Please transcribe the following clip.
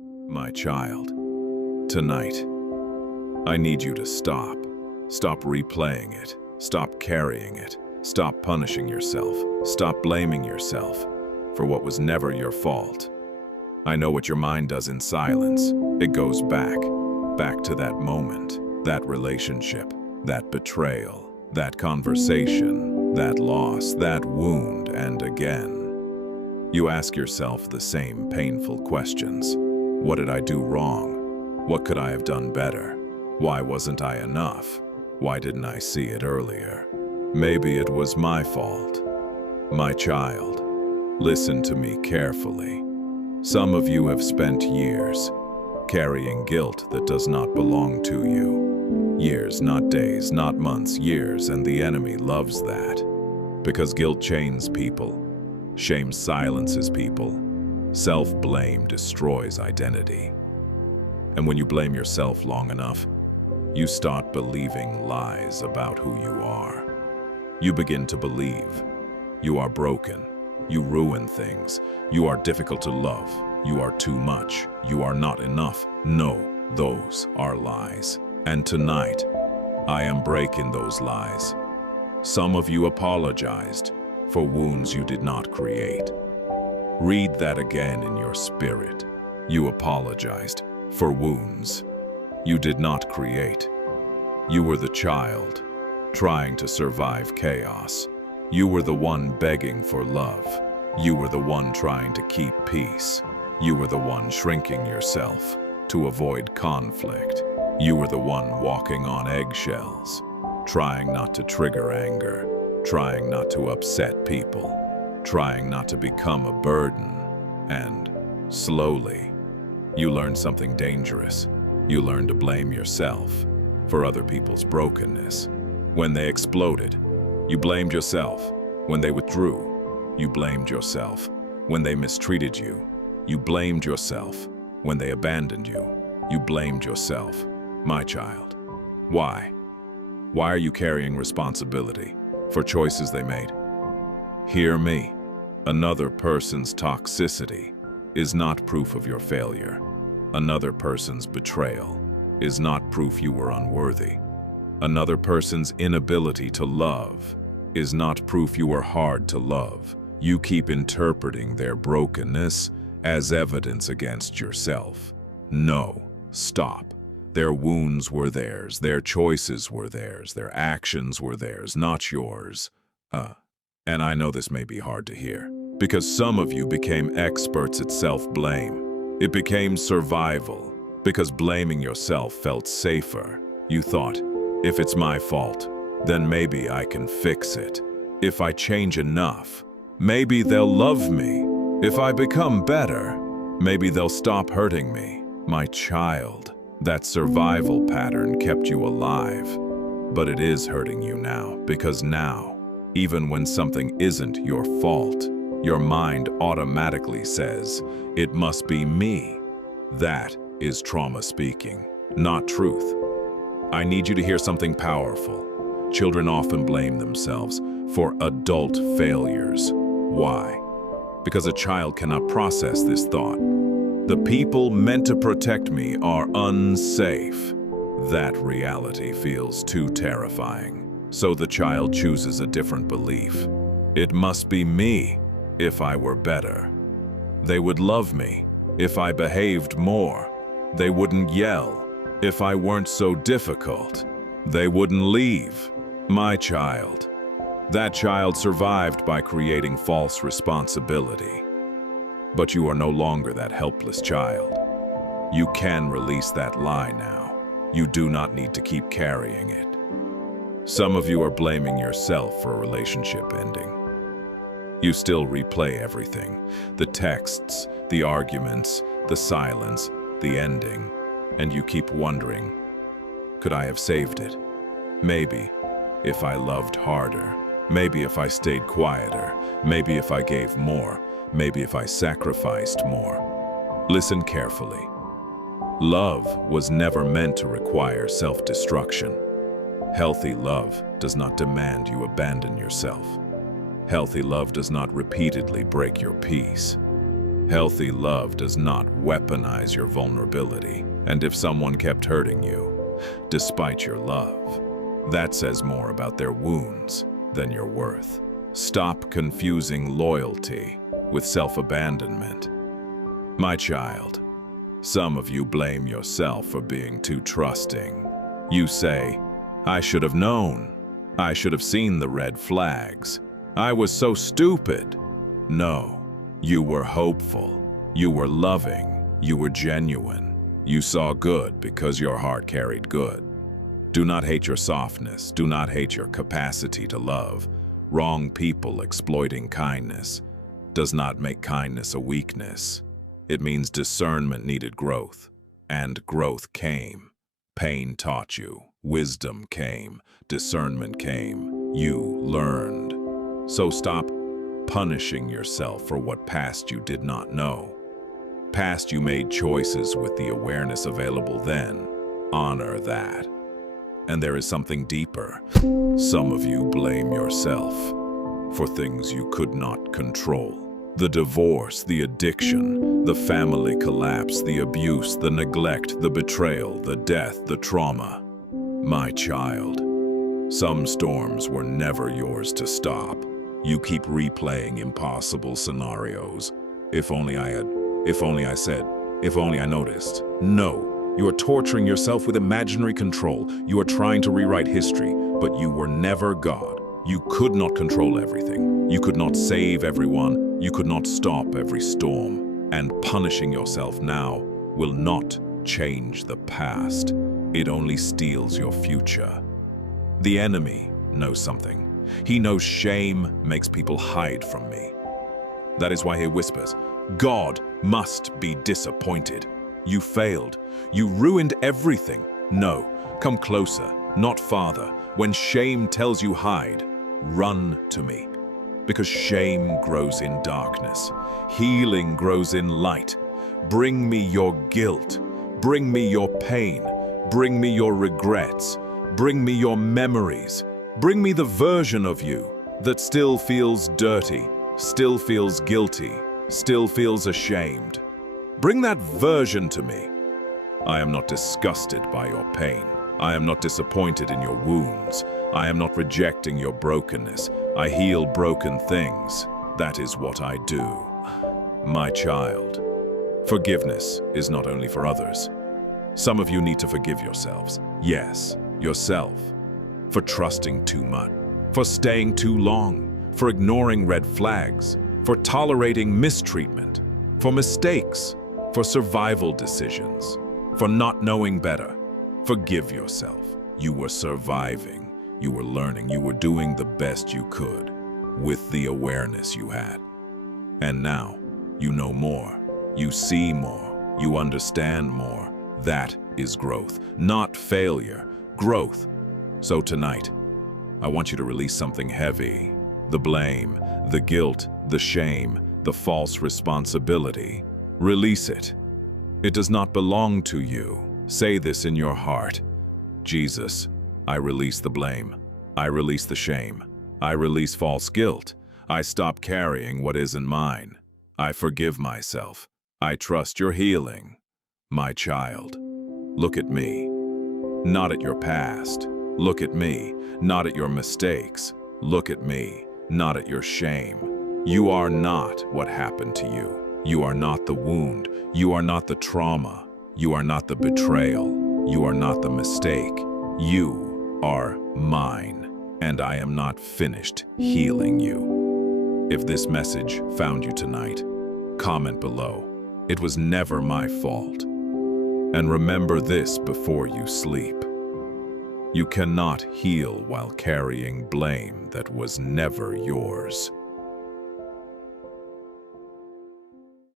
My child, tonight, I need you to stop. Stop replaying it. Stop carrying it. Stop punishing yourself. Stop blaming yourself for what was never your fault. I know what your mind does in silence. It goes back to that moment, that relationship, that betrayal, that conversation, that loss, that wound, and again. You ask yourself the same painful questions. What did I do wrong? What could I have done better? Why wasn't I enough? Why didn't I see it earlier? Maybe it was my fault. My child, listen to me carefully. Some of you have spent years carrying guilt that does not belong to you. Years, not days, not months, years, and the enemy loves that. Because guilt chains people, shame silences people, self-blame destroys identity. And when you blame yourself long enough, you start believing lies about who you are. You begin to believe you are broken, you ruin things, you are difficult to love, you are too much, you are not enough. No, those are lies. And tonight, I am breaking those lies. Some of you apologized for wounds you did not create. Read that again in your spirit. You apologized for wounds you did not create. You were the child trying to survive chaos. You were the one begging for love. You were the one trying to keep peace. You were the one shrinking yourself to avoid conflict. You were the one walking on eggshells, trying not to trigger anger, trying not to upset people, trying not to become a burden. And slowly, you learned something dangerous. You learned to blame yourself for other people's brokenness. When they exploded, you blamed yourself. When they withdrew, you blamed yourself. When they mistreated you, you blamed yourself. When they abandoned you, you blamed yourself. My child, why? Why are you carrying responsibility for choices they made? Hear me. Another person's toxicity is not proof of your failure. Another person's betrayal is not proof you were unworthy. Another person's inability to love is not proof you were hard to love. You keep interpreting their brokenness as evidence against yourself. No, stop. Their wounds were theirs, their choices were theirs, their actions were theirs, not yours. And I know this may be hard to hear, because some of you became experts at self-blame. It became survival, because blaming yourself felt safer. You thought, if it's my fault, then maybe I can fix it. If I change enough, maybe they'll love me. If I become better, maybe they'll stop hurting me. My child, that survival pattern kept you alive. But it is hurting you now, because now, even when something isn't your fault, your mind automatically says, it must be me. That is trauma speaking, not truth. I need you to hear something powerful. Children often blame themselves for adult failures. Why? Because a child cannot process this thought. The people meant to protect me are unsafe. That reality feels too terrifying. So the child chooses a different belief. It must be me if I were better. They would love me if I behaved more. They wouldn't yell if I weren't so difficult. They wouldn't leave. My child. That child survived by creating false responsibility. But you are no longer that helpless child. You can release that lie now. You do not need to keep carrying it. Some of you are blaming yourself for a relationship ending. You still replay everything, the texts, the arguments, the silence, the ending, and you keep wondering, could I have saved it? Maybe if I loved harder, maybe if I stayed quieter, maybe if I gave more, maybe if I sacrificed more. Listen carefully. Love was never meant to require self-destruction. Healthy love does not demand you abandon yourself. Healthy love does not repeatedly break your peace. Healthy love does not weaponize your vulnerability, and if someone kept hurting you, despite your love, that says more about their wounds than your worth. Stop confusing loyalty with self-abandonment. My child, some of you blame yourself for being too trusting. You say, "I should have known. I should have seen the red flags. I was so stupid." No, you were hopeful. You were loving. You were genuine. You saw good because your heart carried good. Do not hate your softness. Do not hate your capacity to love. Wrong people exploiting kindness does not make kindness a weakness. It means discernment needed growth, and growth came. Pain taught you, wisdom came, discernment came, you learned. So stop punishing yourself for what past you did not know. Past you made choices with the awareness available then. Honor that. And there is something deeper. Some of you blame yourself for things you could not control. The divorce, the addiction, the family collapse, the abuse, the neglect, the betrayal, the death, the trauma. My child, some storms were never yours to stop. You keep replaying impossible scenarios. If only I noticed. No. You are torturing yourself with imaginary control. You are trying to rewrite history, but you were never God. You could not control everything. You could not save everyone. You could not stop every storm. And punishing yourself now will not change the past. It only steals your future. The enemy knows something. He knows shame makes people hide from me. That is why he whispers, "God must be disappointed. You failed. You ruined everything." No, come closer, not farther. When shame tells you hide, run to me. Because shame grows in darkness. Healing grows in light. Bring me your guilt. Bring me your pain. Bring me your regrets. Bring me your memories. Bring me the version of you that still feels dirty, still feels guilty, still feels ashamed. Bring that version to me. I am not disgusted by your pain. I am not disappointed in your wounds. I am not rejecting your brokenness. I heal broken things. That is what I do. My child, forgiveness is not only for others. Some of you need to forgive yourselves. Yes, yourself. For trusting too much. For staying too long. For ignoring red flags. For tolerating mistreatment. For mistakes. For survival decisions, for not knowing better. Forgive yourself. You were surviving, you were learning, you were doing the best you could with the awareness you had. And now, you know more, you see more, you understand more. That is growth, not failure, growth. So tonight, I want you to release something heavy. The blame, the guilt, the shame, the false responsibility. Release it. It does not belong to you. Say this in your heart. Jesus, I release the blame. I release the shame. I release false guilt. I stop carrying what isn't mine. I forgive myself. I trust your healing. My child, look at me. Not at your past. Look at me. Not at your mistakes. Look at me. Not at your shame. You are not what happened to you. You are not the wound. You are not the trauma. You are not the betrayal. You are not the mistake. You are mine, and I am not finished healing you. If this message found you tonight, comment below. It was never my fault. And remember this before you sleep. You cannot heal while carrying blame that was never yours.